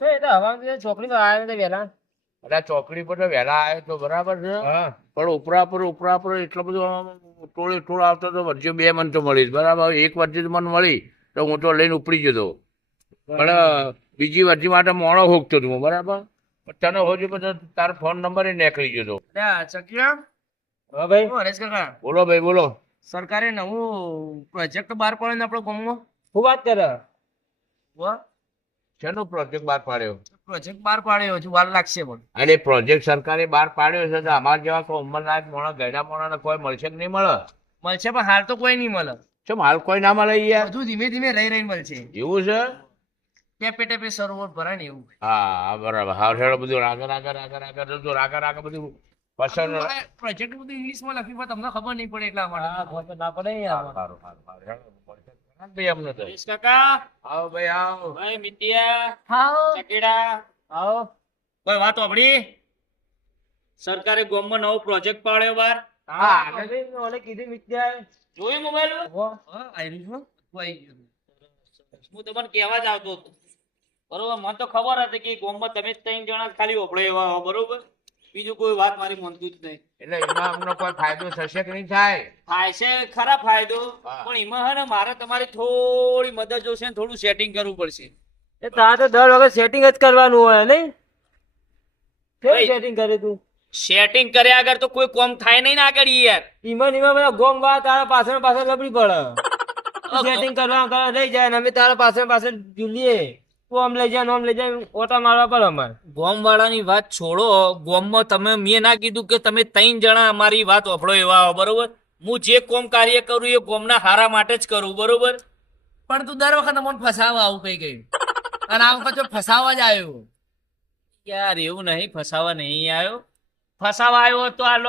તો એ તો હવા છોકરી તો આવ્યો તો વેલા. એટલે ચોકડી પર તો વહેલા આવ્યો તો બરાબર છે, પણ ઉપરા પર એટલો બધો ટોળ આવતો તો વચ્ચે 2 મન તો મળી બરાબર. એક વચ્ચે મન મળી તો હું તો લઈને ઉપડી જતો, પણ બીજી વચ્ચે માટે મોણો હોગતો હતો હું બરાબર. તને હોજો પછી તારો ફોન નંબર એ નીકળી જતો. ચકિયા હા ભાઈ, હરેશ કાકા, બોલો ભાઈ બોલો. સરકારે નવું પ્રોજેક્ટ બહાર પાડ્યો ને આપણો ગામમાં. શું વાત કરે? શેનો પ્રોજેક્ટ બહાર પાડ્યો? પ્રોજેક્ટ બહાર પાડ્યો હજુ વાર લાગશે પણ. અને પ્રોજેક્ટ સરકારે બહાર પાડ્યો છે તો અમારા જેવા કોઈ ઉંમરલાયક મોણા ગયડા મોણાને કોઈ મળશે કે નહીં મળે? મળશે પણ હાલ તો કોઈ નહીં મળે. ચમ હાલ કોઈ ના મળે યાર? બધું ધીમે ધીમે રહી મળશે. એવું છે? ટેપે ટેપે સરોવર ભરાય ને એવું. હા બરાબર. હા હેડો બધું રાગા બધું પસંદ. પ્રોજેક્ટ બધું ઇંગ્લિશમાં લખ્યું પણ તમને ખબર નહીં પડે એટલા માટે. હા, ખબર ના પડે યાર. સારું. ભાઈ અમને તો હરીશ કાકા, આવો ભાઈ આવો. ભાઈ મિતિયા, હા ચકેડા, આવો. કોઈ વાત સાંભળી? સરકારે ગામમાં નવો પ્રોજેક્ટ પાડ્યો બહાર. હા ઓલે કીધું મિત્યા. જોયું મોબાઈલ? હા આઈરિશમાં કોઈ ગયું. હું તમને કહેવા જ આવતો હતો. બરોબર, મને તો ખબર હતી કે ગામમાં તમે જ 3 જણા જ ખાલી ઓપડે એવા હો, બરોબર. બીજું કોઈ વાત મારી માનતું જ નહીં. એટલે એમાં અમને કોઈ ફાયદો થશે કે નહીં થાય? થાય છે ખરા ફાયદો, હા. પણ એમાં હે ને મારે તમારી થોડી મદદ જોશે ને થોડું સેટિંગ કરવું પડશે. એ તાર તો દર વખત સેટિંગ જ કરવાનું હોય નહીં. ભાઈ. સેટિંગ કરે તું. સેટિંગ કર્યા આગળ તો કોઈ કોમ થાય નહીં ને આગળ યાર. ઈમાં બધા ગોમ વા તારા પાછળ પાછળ લબડી પડે. સેટિંગ કરવા લઈ જાય ને અમે તારા પાછળ ઝૂલીએ. તું આમ લઈ જાય આમ લઈ જાય ઓટા મારવા પડે અમારે. ગોમ વાળાની વાત છોડો. ગોમમાં તમે મેં ના કીધું કે તમે 3 જણા અમારી વાત વફળો એવા હો, બરોબર. હું જે કોમ કાર્ય કરું એ ગોમના હારા માટે જ કરું, બરોબર. પણ તું દર વખત અમને ફસાવા આવું કઈ ગયું. અને આ વખત જો ફસાવા જ આવ્યો. યાર એવું નહીં, ફસાવા નહીં આવ્યો. ફસાવા આવ્યો તો આલો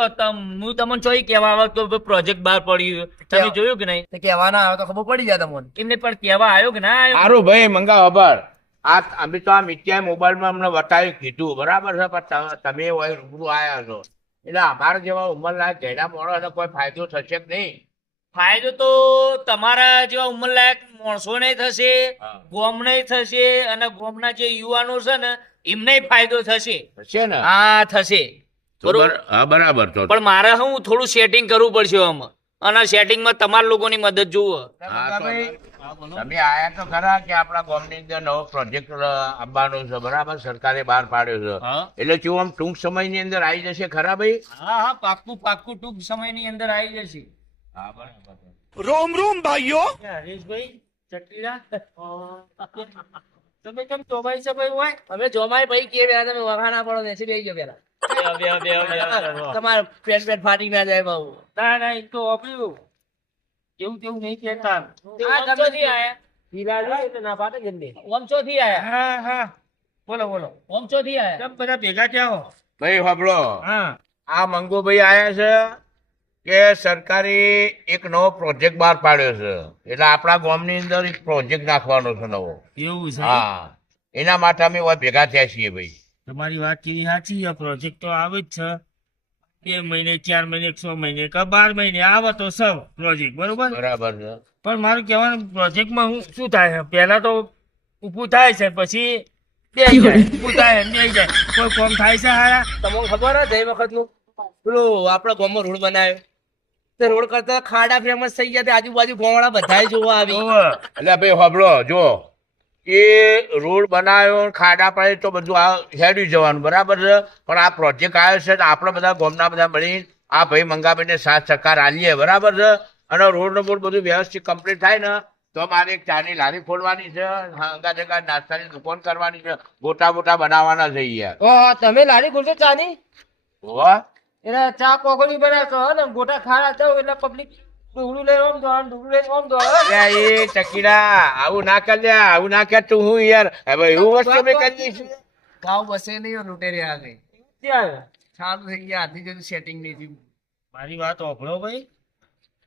હું તમને જોઈ કેવા આવ્યો તો પ્રોજેક્ટ બહાર પડ્યું. તમે જોયું કે નહીં? તે કહેવાના આવે તો ખબર પડી જાય તમને. એમને પણ કેવા આવ્યો કે ના આવ્યો? સારું ભાઈ મંગાવો ખબર. આ અમે તો આ મિત્યાએ મોબાઈલમાં અમને બતાવી કીધું બરાબર છે, પણ તમે હોય રૂબરૂ આવ્યા છો એટલે અમારા જેવા ઉંમરલાયક ગયડા મોણોને કોઈ ફાયદો થશે કે નહીં? ફાયદો તો તમારા જેવા ઉંમરલાયક માણસો ને થશે, હા. ગોમ ને થશે, અને ગોમના જે યુવાનો છે ને એમને ફાયદો થશે. થશે ને? હા થશે, તો બરોબર. હા બરાબર. તો પણ મારે હું થોડું સેટિંગ કરવું પડશે આમાં, અને સેટિંગમાં તમારા લોકોની મદદ જુઓ. હા, તો તમે આયા તો ખરા કે આપણા ગામની અંદર નવો પ્રોજેક્ટ આવવાનો છે બરાબર, સરકારે બહાર પાડ્યો છે. હા એટલે શું આમ ટૂંક સમયની અંદર આવી જશે ખરા ભાઈ? હા પાક્કું ટૂંક સમયની અંદર આવી જશે. હા બરાબર. હરીશભાઈ ચટીલા, તમે કેમ ચોમાઈ છે ભાઈ? હોય અમે જોમાય ભાઈ કે પેલા તમે વખા ના પડો ને બેસી ગયો પેલા. તમારે પેટ ફાટી ના જાય બહુ. ના ના એ તો વાપર્યું એવું તેવું નહીં કહેતા. આ તમે ઓમચોથી આયા? ઢીલા એટલે ના ફાટે જલ્દી. ઓમચોથી આયા? હા હા બોલો બોલો. ઓમચોથી આયા? કેમ બધા ભેગા થયા હો? ભાઈ સાંભળો, હા આ મંગુભાઈ આયા છે કે સરકારે એક નવો પ્રોજેક્ટ બહાર પાડ્યો છે, એટલે આપણા ગામની અંદર એક પ્રોજેક્ટ નાખવાનો છે નવો. એવું છે. હા એના માટે અમે હવે ભેગા થયા છીએ ભાઈ. તમારી વાત કેવી સાચી છે. પ્રોજેક્ટ તો આવે જ છે. 2 મહિને 4 મહિને 6 મહિને કે 12 મહિને આવે તો સૌ પ્રોજેક્ટ બરોબર. બરાબર છે. પણ મારું કહેવાનું પ્રોજેક્ટમાં શું થાય છે? પહેલા તો ઊભું થાય છે, પછી બેસી જાય, ઊભું થાય ને બેસી જાય. કોઈ કોમ થાય છે હારા? તમને ખબર છે એ વખતનું પેલું આપણા ગામમાં રોડ બનાવ્યો તે રોડ કરતા ખાડા ફેમસ થઈ ગયા તે આજુબાજુ ગામવાળા બધાય જોવા આવી. એટલે ભાઈ સાંભળો, જો એ રોડ બનાવ્યો ખાડા પડે તો બધું આ હેડી જવાનું બરાબર છે, પણ આ પ્રોજેક્ટ આવ્યો છે તો આપણે બધા ગામના બધા મળી આ ભાઈ મંગાભાઈને 7 સહકાર આલીએ બરાબર છે, અને રોડ ને બોડ બધું વ્યવસ્થિત કમ્પ્લીટ થાય ને તો મારે એક ચાની લારી ખોલવાની છે, હંગા જગા નાસ્તાની દુકાન કરવાની છે, ગોટા બોટા બનાવવાના છે યાર. ઓહો, તમે લારી ખોલશો ચાની? હોવા? એટલે ચા કોકોની બનાવશો ને ગોટા ખાડા થયો એટલે પબ્લિક ડુગડું લઈને ઓમ દોડ ડુગડું લઈને ઓમ દોડ. અલ્યા એ ચકીડા આવું ના કરલ્યા, આવું ના કર તું. હું યાર હવે એવું વસ્તુ મેં કરી દઈશું. ગાવ બસે નહીં લૂંટેરી આ ગઈ. ત્યાં ચાલુ થઈ ગયા આથી જતું સેટિંગ નહીં થયું. મારી વાત ઓભળો ભાઈ,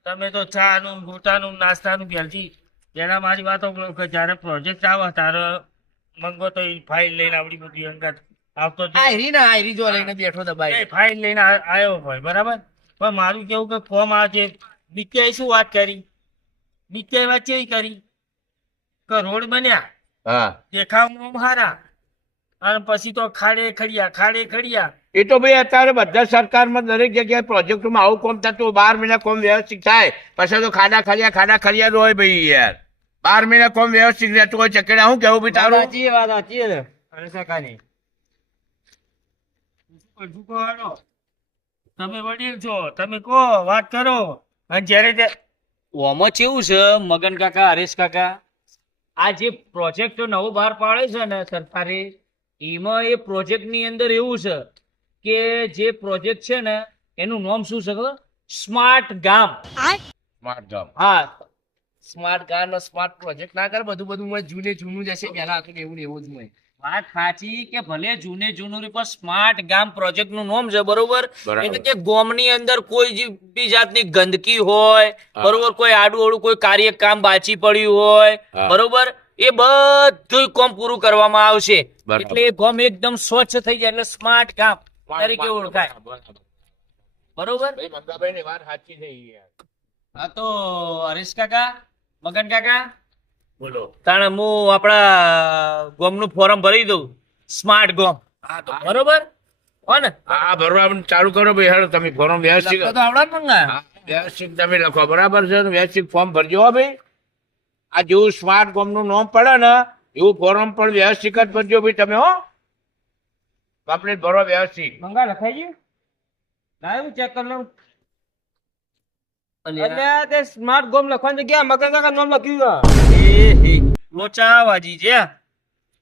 તમે તો ચા નું ગોટાનું નાસ્તાનું પહેલથી પેલા મારી વાત ઓભળો કે જયારે પ્રોજેક્ટ આવે ત્યારે મંગો તો ફાઇલ લઈને આપડી બધી અંગત આવતો આયરી ને આયરી જો લઈને બેઠો દબાઈ ફાઇલ લઈને આવ્યો હોય બરાબર. પણ મારું કેવું કે ફોર્મ આ છે નિત્યાએ શું વાત કરી? નિત્યાએ વાત કેવી કરી કે રોડ બન્યા હા દેખાવમાં હારા અને પછી તો ખાડે ખડિયા એ તો ભાઈ અત્યારે બધા સરકારમાં દરેક જગ્યાએ પ્રોજેક્ટમાં આવું કોમ થતું 12 મહિના કોમ વ્યવસ્થિત થાય પછી તો ખાડા ખડિયા જ હોય ભાઈ યાર 12 મહિના કોમ વ્યવસ્થિત રહેતું હોય ચકેડા શું કેવું ભાઈ તારું શું કહો હાલો? તમે વડીલ છો, તમે કહો, વાત કરો. અને જ્યારે ઓમાં કેવું છે મગન કાકા, હરેશ કાકા, આ જે પ્રોજેક્ટ નવો બહાર પાડે છે ને સરકારે, એમાં એ પ્રોજેક્ટ ની અંદર એવું છે કે જે પ્રોજેક્ટ છે ને એનું નામ શું છે ખબર? સ્માર્ટ ગામ. સ્માર્ટ ગામ. હા, સ્માર્ટ ગામ નો સ્માર્ટ પ્રોજેક્ટ ના કર, બધું જૂનું જશે. પેલા હતું ને એવું જ હોય. વાત સાચી કે ભલે જૂનું પણ સ્માર્ટ ગામ પ્રોજેક્ટ નું નામ છે, બરોબર? બરાબર. એટલે કે ગામની અંદર કોઈ બી જાતની ગંદકી હોય, હા. બરોબર, કોઈ આડું કોઈ કાર્ય કામ બાચી પડ્યું હોય, હા. બરોબર, એ બધું કામ પૂરું કરવામાં આવશે. બરાબર. એટલે એ ગામ એકદમ સ્વચ્છ થઈ જાય, એટલે સ્માર્ટ ગામ તરીકે ઓળખાય. બરાબર. બરોબર? ભાઈ મંગાભાઈની વાત સાચી છે યાર. હા, તો હરીશ કાકા, મગન કાકા, બોલો. તાણે હું આપણા ગામનું ફોર્મ ભરી દઉં, સ્માર્ટ ગામ. બરોબર હો ને? હા ભરવા ચાલુ કરો ભાઈ હેડો તમે ફોર્મ વ્યવસ્થિત લખતા તો આવડે ને મંગા? હા, વ્યવસ્થિત તમે લખો બરાબર છે વ્યવસ્થિત ફોર્મ ભરજો હો ભાઈ આ જેવું સ્માર્ટ ફોર્મ નું નામ પડે ને એવું ફોર્મ પણ વ્યવસ્થિત જ ભરજો ભાઈ તમે હો કમ્પ્લીટ ભરો વ્યવસ્થિત મંગા લખાઈ ગયું? ના, હું ચેક કરી લઉં. અલ્યા. તે સ્માર્ટ ગોમ લખવાની જગ્યાએ મગન કાકા નામ લખ્યું. લોચા વાજી છે.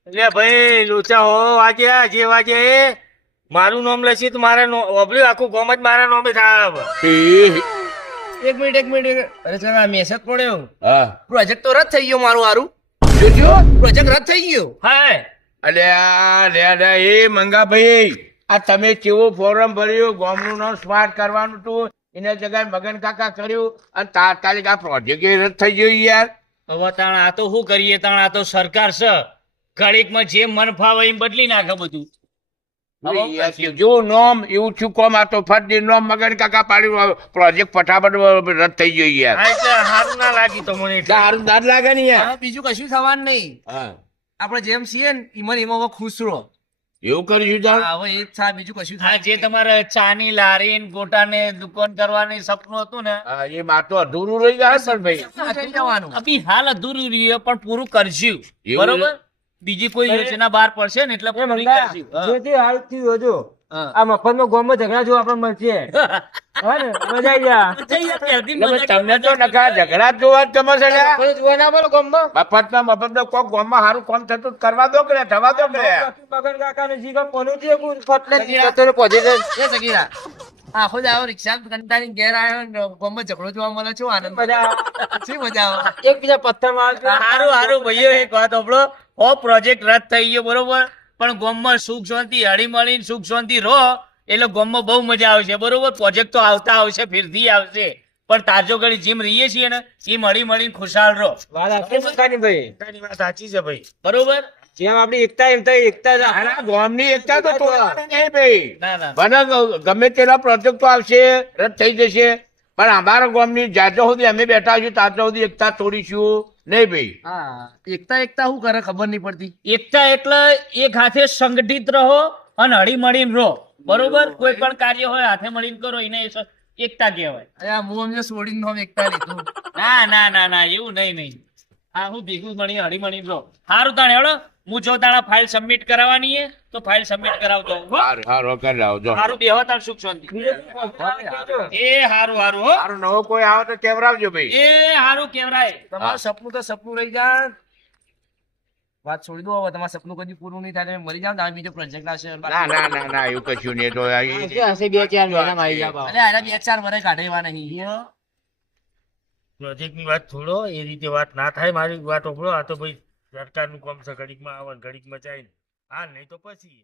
એટલે ભાઈ લોચા હો વાજ્યા જે વાજે એ મારું નામ લેશે તો મારે ઓબલ્યું આખું ગામ જ મારા નામે થાય. એક મિનિટ અરે સર મેસેજ પડ્યો. હા પ્રોજેક્ટ તો રદ થઈ ગયો મારું હારું. જોજો પ્રોજેક્ટ રદ થઈ ગયો. હા, અલ્યા લે એ મંગાભાઈ આ તમે કેવું ફોર્મ ભર્યું ગામનું નામ સ્માર્ટ કરવાનું હતું એના જગ્યાએ મગન કાકા કર્યું અને તાત્કાલિક આ પ્રોજેક્ટ રદ થઈ ગયો યાર હવે તાણ આ તો શું કરીએ? તાણ આ તો સરકાર છે, ઘડીકમાં જે મન ફાવે એમ બદલી નાખે બધું. જેવું નોમ એવું છું કોમ આ તો ફરજી નોમ મગન કાકા પાડ્યું પ્રોજેક્ટ ફટાફટ રદ થઈ ગયો યાર હા, એટલે સારું ના લાગી તો મને એટલે. સારું દાદ લાગે ને યાર હા, બીજું કશું થવાનું નહીં. હા આપણે જેમ છીએ ને એમાં હવે ખુશ રહો. એવું કરીશું તાર હા, હવે એ જ થાય, બીજું કશું આ થાય જે તમારે ચાની લારી ને ગોટાને દુકાન કરવાની સપનું હતું ને, હા, એ માં તો અધૂરું રહી જાય પણ ભાઈ થઈ જવાનું. અભી હાલ અધૂરું રહ્યું પણ પૂરું કરશું. એવું બરોબર? છે? બીજી કોઈ યોજના બહાર પડશે ને એટલે પૂરી કરશું. હા. જેથી હાલ થયું હજુ હા. આ મફતમાં ગામમાં ઝઘડા જો આપણે મળશે હા ને મજા આવી જાય જઈએ ત્યારથી એટલે મજા ભાઈ તમને તો નકા ઝઘડા જ જોવા જ ગમે છે લ્યા. આપણે જોવા ના બોલો ગામમાં મફતમાં કોક ગામમાં સારું કામ થતું તો કરવા દો કે થવા દો કે મગન કાકાને જીગા કોનું છે ફટલે જતો પોઝિશન એ સગીરા આખો જ આવો રિક્ષા કંટાળી ઘેર આવ્યો ને ગામમાં ઝઘડો જોવા મળે છે આનંદ શી મજા આવે. એકબીજા પથ્થર મારશે હારું ભાઈઓ એક વાત સાંભળો. ઓ પ્રોજેક્ટ રદ થઈ ગયો, બરોબર, પણ ગામમાં સુખ શાંતિ હળીમળીને સુખ શાંતિ રહો એટલે ગામમાં બહુ મજા આવશે. બરોબર? પ્રોજેક્ટ તો આવતા આવશે, ફીરથી આવશે, પણ તાજો ઘડી જેમ રહીએ છીએ ને એમ હળીમળીને ખુશાલ રહો. વાત આપણી મકાની ભાઈ તારી વાત સાચી છે ભાઈ. બરોબર? જેમ આપણી એકતા એમ તો એકતા જ આના ગામની એકતા તો તોડવાની નહીં ભાઈ ના ના મને ગમે તેના પ્રોજેક્ટો આવશે રદ થઈ જશે પણ અમારા ગામની જાજો સુધી અમે બેઠા છીએ તાજો સુધી એકતા તોડીશું નહીં ભાઈ હા, એકતા શું કરે ખબર નહીં પડતી. એકતા એટલે એક હાથે સંગઠિત રહો અને હળીમળીને રહો. બરોબર? કોઈ પણ કાર્ય હોય હાથે મળીને કરો એને એકતા કહેવાય. અરે આ હું અમને છોડીને નામ એકતા લીધું. ના એવું નહીં. હા, હું ભેગું મળી હળીમળીને રહો. સારું તાણે હેડો, હું જો તાણા ફાઇલ સબમિટ કરાવવાની છે તો ફાઇલ સબમિટ કરાવતો હોઉં, હો? હારું કરી લાવજો સારું બેહો તાણ સુખ શાંતિ. એ હારું હો. હારું નવો કોઈ આવે તો કેવરાવજો ભાઈ એ હારું કેવરાય. તમારું સપનું તો સપનું રહી જાય. વાત છોડી દો હવે. તમારું સપનું કદી પૂરું નહીં થાય તમે મરી જાવ તમે બીજો પ્રોજેક્ટ આવશે. ના એવું કશું નહીં તો હશે 2-4 મહિનામાં આવી જાય અરે આના 2-4 વર્ષ કાઢેવા નહીં. પ્રોજેક્ટ ની વાત છોડો, એ રીતે વાત ના થાય. મારી વાત ઓપડો. આ તો ભાઈ સરકારનું કામ છે, ઘડીકમાં આવે ને ઘડીકમાં જાય ને. હા, નહીં તો પછી